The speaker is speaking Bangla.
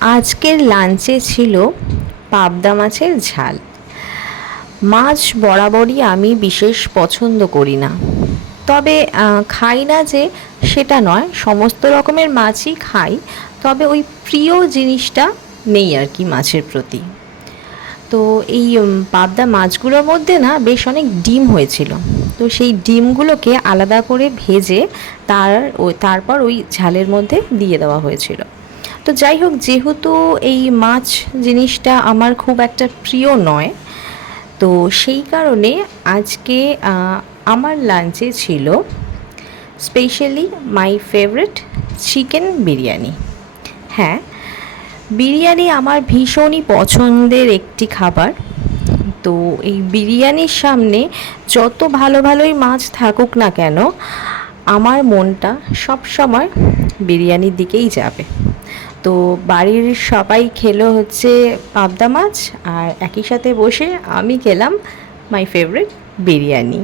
আজকের লাঞ্চে ছিল পাবদা মাছের ঝাল। মাছ বরাবরই আমি বিশেষ পছন্দ করি না, তবে খাই না যে সেটা নয়, সমস্ত রকমের মাছই খাই, তবে ওই প্রিয় জিনিসটা নেই আর কি মাছের প্রতি। তো এই পাবদা মাছগুলোর মধ্যে না বেশ অনেক ডিম হয়েছিল। তো সেই ডিমগুলোকে আলাদা করে ভেজে তারপর ওই ঝালের মধ্যে দিয়ে দেওয়া হয়েছিল। তো যাই হোক, যেহেতু এই মাছ জিনিসটা আমার খুব একটা প্রিয় নয়, তো সেই কারণে আজকে আমার লাঞ্চে ছিল specially my favourite chicken biryani. হ্যাঁ, বিরিয়ানি আমার ভীষণই পছন্দের একটি খাবার। তো এই বিরিয়ানির সামনে যত ভালো ভালোই মাছ থাকুক না কেন, আমার মনটা সব সময় বিরিয়ানির দিকেই যাবে। তো বাড়ির সবাই খেলো হচ্ছে পাবদা মাছ, আর একই সাথে বসে আমি খেলাম মাই ফেভারিট বিরিয়ানি।